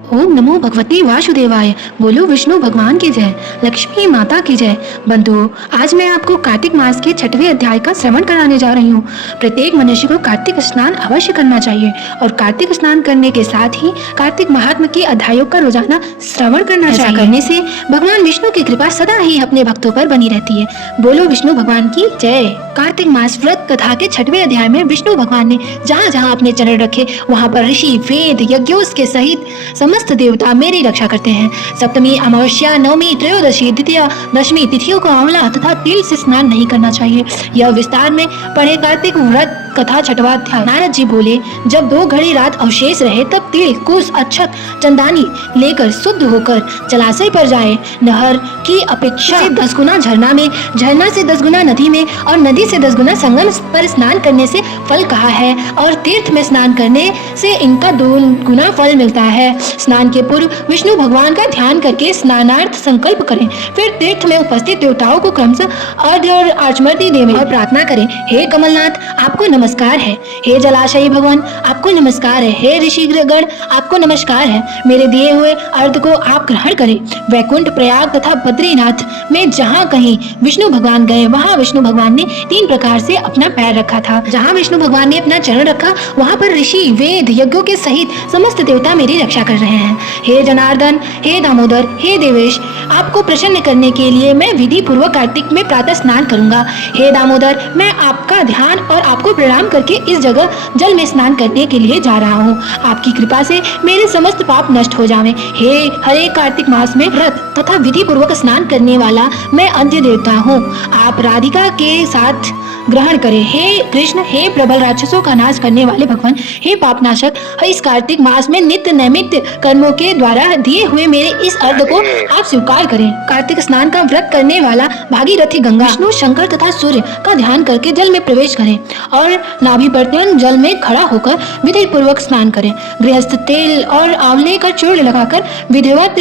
ओम नमो भगवते वासुदेवाय। बोलो विष्णु भगवान की जय, लक्ष्मी माता की जय। बंधुओं, आज मैं आपको कार्तिक मास के 6वें अध्याय का श्रवण कराने जा रही हूँ। प्रत्येक मनुष्य को कार्तिक स्नान अवश्य करना चाहिए और कार्तिक स्नान करने के साथ ही कार्तिक महात्म के अध्यायों का रोजाना श्रवण करना चाहिए। करने से भगवान विष्णु की कृपा सदा ही अपने भक्तों पर बनी रहती है। बोलो विष्णु भगवान की जय। कार्तिक मास व्रत कथा के 6वें अध्याय में विष्णु भगवान ने जहाँ जहाँ अपने चरण रखे वहाँ पर ऋषि, वेद, यज्ञों के सहित समस्त देवता मेरी रक्षा करते हैं। सप्तमी, अमावस्या, नवमी, त्रयोदशी, द्वितीय, दशमी तिथियों को आंवला तथा तिल से स्नान नहीं करना चाहिए। यह विस्तार में पढ़े कार्तिक व्रत कथा 6वां अध्याय। नारद जी बोले, जब 2 घड़ी रात अवशेष रहे तब तिल, कुश, अक्षत, चंदानी लेकर शुद्ध होकर जलाशय पर जाए। नहर की अपेक्षा से 10 गुना झरना में, झरना से 10 गुना नदी में और नदी से 10 गुना संगम पर स्नान करने से फल कहा है और तीर्थ में स्नान करने से इनका 2 गुना फल मिलता है। स्नान के पूर्व विष्णु भगवान का ध्यान करके स्नानार्थ संकल्प करें। फिर तीर्थ में उपस्थित देवताओं को क्रमशः अर्घ्य और आचमर्ती देवें और प्रार्थना करें। हे कमलनाथ, आपको नमस्कार है। हे जलाशयी भगवान, आपको नमस्कार है। हे ऋषिगण, आपको नमस्कार है। मेरे दिए हुए अर्घ को आप ग्रहण करें। वैकुंठ, प्रयाग तथा बद्रीनाथ में जहाँ कहीं विष्णु भगवान गए वहाँ विष्णु भगवान ने 3 प्रकार से अपना पैर रखा था। जहाँ विष्णु भगवान ने अपना चरण रखा वहाँ पर ऋषि, वेद, यज्ञों के सहित समस्त देवता मेरी रक्षा कर रहे हैं। हे जनार्दन, हे दामोदर, हे देवेश, आपको प्रसन्न करने के लिए मैं विधि पूर्वक कार्तिक में प्रातः स्नान करूंगा। हे दामोदर, मैं आपका ध्यान और आपको प्रणाम करके इस जगह जल में स्नान करने के लिए जा रहा हूँ। आपकी कृपा से मेरे समस्त पाप नष्ट हो जावें। हे हरे कार्तिक मास में व्रत तथा विधि पूर्वक स्नान करने वाला मैं अंत्य देवता हूँ। आप राधिका के साथ ग्रहण करें। हे कृष्ण, हे प्रबल राक्षसों का नाश करने वाले भगवान, हे पापनाशक, इस कार्तिक मास में नित्य नैमित्य कर्मों के द्वारा दिए हुए मेरे इस अर्घ को आप स्वीकार करें। कार्तिक स्नान का व्रत करने वाला भागीरथी गंगा, विष्णु, शंकर तथा सूर्य का ध्यान करके जल में प्रवेश करें और नाभि पर्यंत जल में खड़ा होकर विधि पूर्वक स्नान करें। गृहस्थ तेल और आंवले का चूर्ण लगाकर विधिवत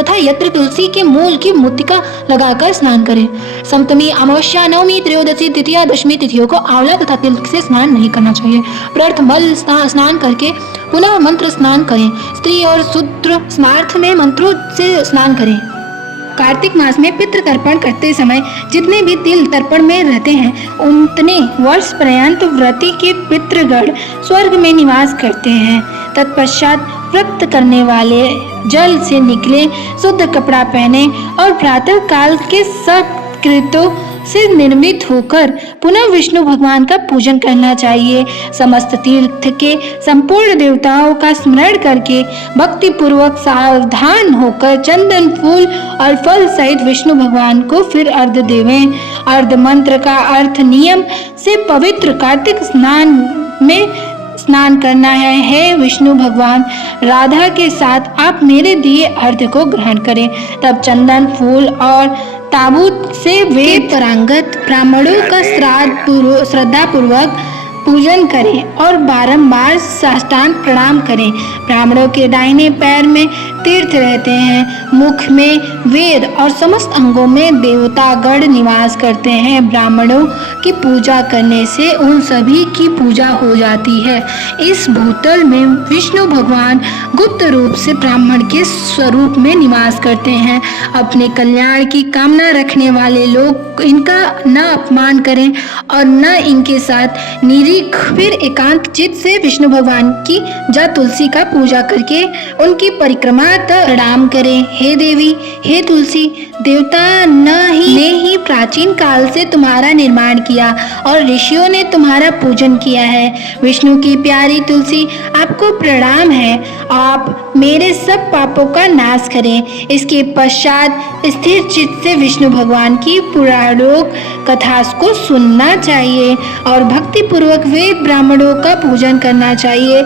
तथा यत्र तुलसी के मूल की मूर्तिका लगाकर स्नान करें। सप्तमी, अमावस्या, नवमी, त्रयोदशी, द्वितीय, दशमी तिथियों को आंवला तथा तिल से स्नान नहीं करना चाहिए। व्रत मल स्नान करके पुनः मंत्र स्नान करें। स्त्री और शूद्र स्नार्थ में मंत्रों से स्नान करें। कार्तिक मास में पितृ तर्पण करते समय जितने भी तिल तर्पण में रहते हैं उतने वर्ष पर्यंत व्रती के पितृगण स्वर्ग में निवास करते हैं। तत्पश्चात व्रत करने वाले जल से निकले, शुद्ध कपड़ा पहने और प्रातः काल के सब कृतों से निर्मित होकर पुनः विष्णु भगवान का पूजन करना चाहिए। समस्त तीर्थ के संपूर्ण देवताओं का स्मरण करके भक्ति पूर्वक सावधान होकर चंदन, फूल और फल सहित विष्णु भगवान को फिर अर्घ देवें। अर्घ मंत्र का अर्थ नियम से पवित्र कार्तिक स्नान में स्नान करना है। हे विष्णु भगवान, राधा के साथ आप मेरे दिए अर्घ को ग्रहण करें। तब चंदन, फूल और ताबूत से वेद परांगत ब्राह्मणों का श्रद्धा पूर्वक पूजन करें और बारंबार साष्टांग प्रणाम करें। ब्राह्मणों के दाहिने पैर में तीर्थ रहते हैं, मुख में वेद और समस्त अंगों में देवतागण निवास करते हैं। ब्राह्मणों की पूजा करने से उन सभी की पूजा हो जाती है। इस भूतल में विष्णु भगवान गुप्त रूप से ब्राह्मण के स्वरूप में निवास करते हैं। अपने कल्याण की कामना रखने वाले लोग इनका न अपमान करें और न इनके साथ निरीख। फिर एकांत चित्त से विष्णु भगवान की जा तुलसी का पूजा करके उनकी परिक्रमा प्रणाम करें। हे देवी, हे तुलसी, देवता ने ही प्राचीन काल से तुम्हारा निर्माण किया और ऋषियों ने तुम्हारा पूजन किया है। विष्णु की प्यारी तुलसी, आपको प्रणाम है। आप मेरे सब पापों का नाश करें। इसके पश्चात स्थिर चित्त से विष्णु भगवान की पुराणोक कथा को सुनना चाहिए और भक्ति पूर्वक वेद ब्राह्मणों का पूजन करना चाहिए।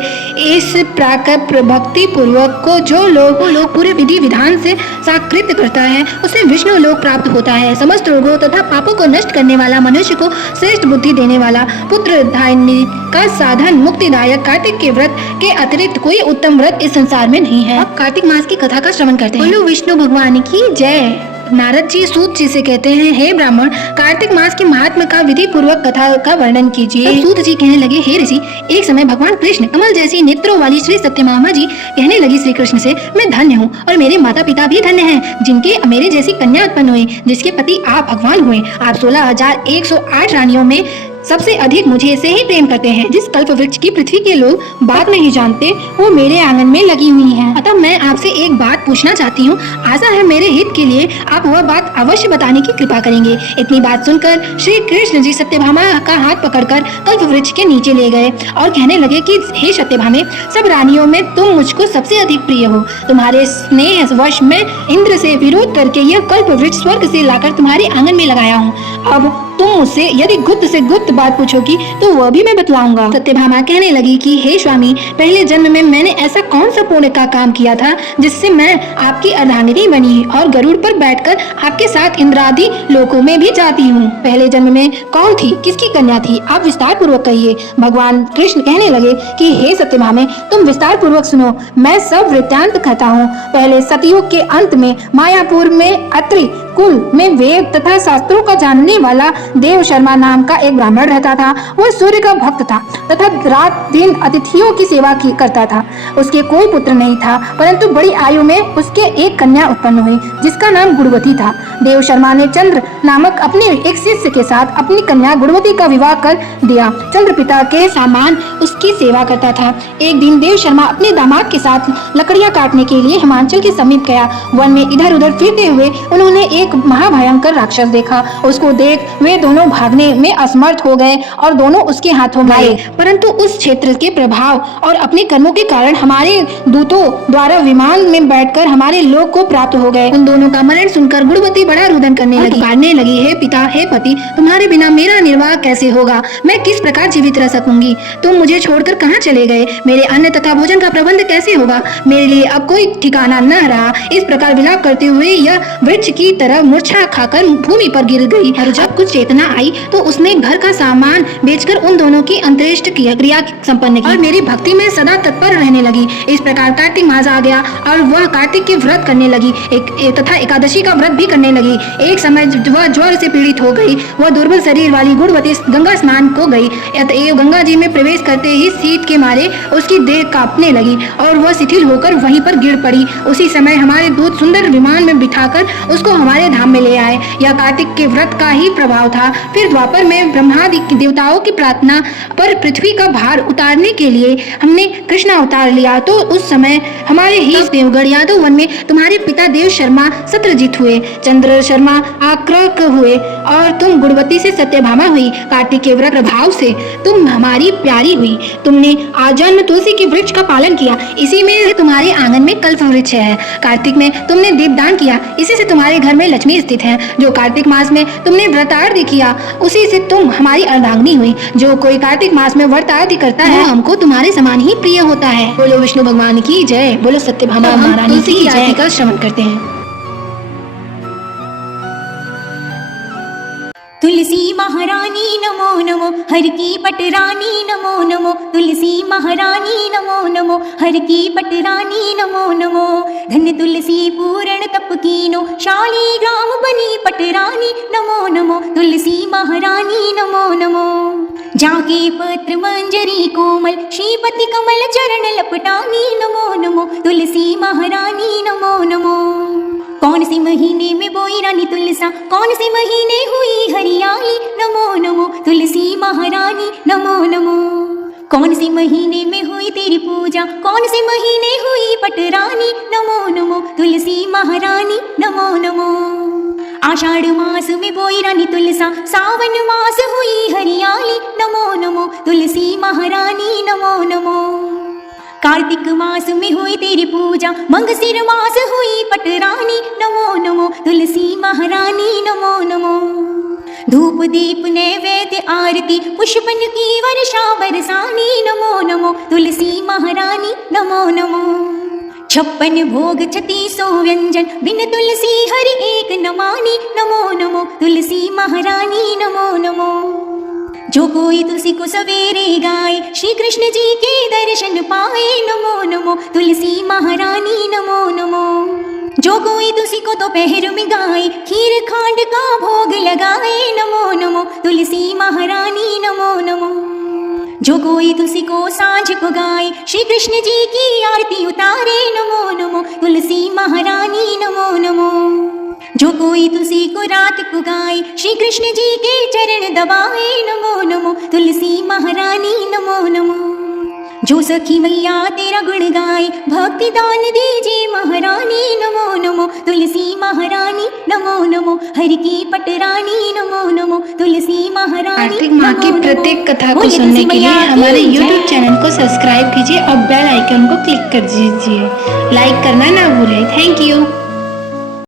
इस प्राकृत भक्ति पूर्वक को जो लोग पूरे विधि विधान से साकृत करता है उसे विष्णु लोक प्राप्त होता है। समस्त रोगों तथा पापों को नष्ट करने वाला, मनुष्य को श्रेष्ठ बुद्धि देने वाला, पुत्र धान्य का साधन, मुक्तिदायक कार्तिक के व्रत के अतिरिक्त कोई उत्तम व्रत इस संसार में नहीं है। अब कार्तिक मास की कथा का श्रवण करते हैं। बोलो विष्णु भगवान की जय। नारद जी सूत जी से कहते हैं, हे ब्राह्मण, कार्तिक मास के महात्म का विधि पूर्वक कथा का वर्णन कीजिए। सूत जी कहने लगे, हे ऋषि, एक समय भगवान कृष्ण कमल जैसी नेत्रों वाली श्री सत्यभामा जी कहने लगी श्री कृष्ण से, मैं धन्य हूँ और मेरे माता पिता भी धन्य हैं, जिनके मेरे जैसी कन्या उत्पन्न हुई, जिसके पति आप भगवान हुए। आप 16,108 रानियों में सबसे अधिक मुझे से ही प्रेम करते हैं। जिस कल्प वृक्ष की पृथ्वी के लोग बात नहीं जानते, वो मेरे आंगन में लगी हुई है। अतः मैं आपसे एक बात पूछना चाहती हूँ, आशा है मेरे हित के लिए आप वह बात अवश्य बताने की कृपा करेंगे। इतनी बात सुनकर श्री कृष्ण जी सत्यभामा का हाथ पकड़कर कल्प वृक्ष के नीचे ले गए और कहने लगे कि हे सत्यभामे, सब रानियों में तुम मुझको सबसे अधिक प्रिय हो। तुम्हारे स्नेह वश में इंद्र से विरोध करके यह कल्प वृक्ष स्वर्ग से लाकर तुम्हारे आंगन में लगाया हूँ। अब तुम मुझसे यदि गुप्त से गुप्त बात पूछोगी तो वह भी मैं बतलाऊंगा। सत्यभामा कहने लगी कि हे स्वामी, पहले जन्म में मैंने ऐसा कौन सा पुण्य का काम किया था जिससे मैं आपकी अर्धांगिनी बनी और गरुड़ पर बैठकर आपके साथ इंद्रादि लोकों में भी जाती हूँ। पहले जन्म में कौन थी, किसकी कन्या थी, आप विस्तार पूर्वक कहिए। भगवान कृष्ण कहने लगे कि हे सत्यभामे, तुम विस्तार पूर्वक सुनो, मैं सब वृत्तांत कहता हूँ। पहले सतयुग के अंत में मायापुर में अत्रि कुल में वेद तथा शास्त्रों का जानने वाला देव शर्मा नाम का एक ब्राह्मण रहता था। वह सूर्य का भक्त था तथा रात दिन अतिथियों की सेवा करता था। उसके कोई पुत्र नहीं था, परंतु बड़ी आयु में उसके एक कन्या उत्पन्न हुई जिसका नाम गुणवती था। देव शर्मा ने चंद्र नामक अपने एक शिष्य के साथ अपनी कन्या गुणवती का विवाह कर दिया। चंद्र पिता के समान उसकी सेवा करता था। एक दिन देव शर्मा अपने दामाद के साथ लकड़ियां काटने के लिए हिमाचल के समीप गया। वन में इधर उधर फिरते हुए उन्होंने एक महाभयंकर राक्षस देखा। उसको देख वे दोनों भागने में असमर्थ हो गए और दोनों उसके हाथों में आए। परंतु उस क्षेत्र के प्रभाव और अपने कर्मों के कारण हमारे दूतों द्वारा विमान में बैठकर हमारे लोक को प्राप्त हो गए। उन दोनों का मरण सुनकर गुणवती बड़ा रुदन करने लगी, हे पिता, हे पति, तुम्हारे बिना मेरा निर्वाह कैसे होगा? मैं किस प्रकार जीवित रह सकूंगी? तुम मुझे छोड़कर कहाँ चले गए? मेरे अन्न तथा भोजन का प्रबंध कैसे होगा? मेरे लिए अब कोई ठिकाना न रहा। इस प्रकार विलाप करते हुए यह वृक्ष की तरह मूर्छा खाकर भूमि पर गिर गई। और जब कुछ चेतना आई तो उसने घर का सामान बेचकर उन दोनों की अंत्येष्ट क्रिया संपन्न की और मेरी भक्ति में सदा तत्पर रहने लगी। इस प्रकार कार्तिक मास आ गया और वह कार्तिक के व्रत करने लगी तथा एकादशी का व्रत भी करने लगी। एक समय वह ज्वर से पीड़ित हो गई। वह दुर्बल शरीर वाली गुणवती गंगा स्नान को गई। गंगा जी में प्रवेश करते ही शीत के मारे उसकी देह कांपने लगी और वह शिथिल होकर वहीं पर गिर पड़ी। उसी समय हमारे दूत सुंदर विमान में बिठाकर उसको हमारे धाम में ले आए। यह कार्तिक के व्रत का ही प्रभाव था। फिर द्वापर में ब्रह्मादि देवताओं की प्रार्थना पर पृथ्वी का भार उतारने के लिए हमने कृष्ण अवतार लिया। तो उस समय हमारे ही देवगढ़ यादव वन में तुम्हारे पिता देव शर्मा शत्रुजित हुए, चंद्र शर्मा आक्रक हुए और तुम गुणवती से सत्यभामा हुई। कार्तिक के व्रत प्रभाव से तुम हमारी प्यारी हुई। तुमने आजन्म तुलसी के वृक्ष का पालन किया, इसी में तुम्हारे आंगन में कल्प वृक्ष है। कार्तिक में तुमने दीपदान किया, इसी से तुम्हारे घर में लक्ष्मी स्थित है। जो कार्तिक मास में तुमने व्रतार्थ किया, उसी से तुम हमारी अर्धांगिनी हुई। जो कोई कार्तिक मास में व्रतार्थ करता है हमको तुम्हारे समान ही प्रिय होता है। बोलो विष्णु भगवान की जय, बोलो सत्यभामा महारानी की जय का श्रवण करते हैं। तुलसी महारानी नमो नमो, हर की पटरानी नमो नमो। तुलसी महारानी नमो नमो, हर की पटरानी नमो नमो। धन्य तुलसी पूर्ण तप कीनो, शाली ग्राम बनी पटरानी नमो नमो। तुलसी महारानी नमो नमो। जाके पत्र मंजरी कोमल, श्रीपति कमल चरण लपटानी नमो नमो। तुलसी महारानी नमो नमो। कौन से महीने में बोई रानी तुलसा, कौन से महीने हुई हरियाली नमो नमो। तुलसी महारानी नमो नमो। कौन से महीने में हुई तेरी पूजा, कौन से महीने हुई पटरानी नमो नमो। तुलसी महारानी नमो नमो। आषाढ़ मास में बोई रानी तुलसा, सावन मास हुई हरियाली नमो नमो। तुलसी महारानी नमो नमो। कार्तिक मास में हुई तेरी पूजा, मंगसिर मास हुई पटरानी नमो नमो। तुलसी महारानी नमो नमो। धूप दीप नैवेद्य आरती, पुष्पन की वर्षा बरसानी नमो नमो। तुलसी महारानी नमो नमो। 56 भोग 36 व्यंजन, बिन तुलसी हरि एक नमानी नमो नमो। तुलसी महारानी नमो नमो। जो कोई तुलसी को सवेरे गाए, श्री कृष्ण जी के दर्शन पाए नमो नमो। तुलसी महारानी नमो नमो। जो कोई तुलसी को दोपहर में गाए, खीर खांड का भोग लगाए, नमो नमो तुलसी महारानी नमो नमो। जो कोई तुलसी को सांझ को गाए, श्री कृष्ण जी की आरती उतारे, नमो नमो तुलसी महारानी नमो नमो। जो कोई तुलसी को रात को गाए, श्री कृष्ण जी के चरण दबाए, नमो नमो तुलसी महारानी नमो नमो। जो सखी मैया तेरा गुण गाए, भक्ति दान दीजिए महारानी, नमो नमो तुलसी महारानी नमो नमो। हर की पटरानी नमो नमो तुलसी महारानी। कार्तिक माँ की नमो नमो। प्रत्येक कथा को बोले सुनने तुलसी के लिए मैया की हमारे जय। YouTube चैनल को सब्सक्राइब कीजिए और बेल आइकन को क्लिक कर दीजिए। लाइक करना ना भूलें। Thank you.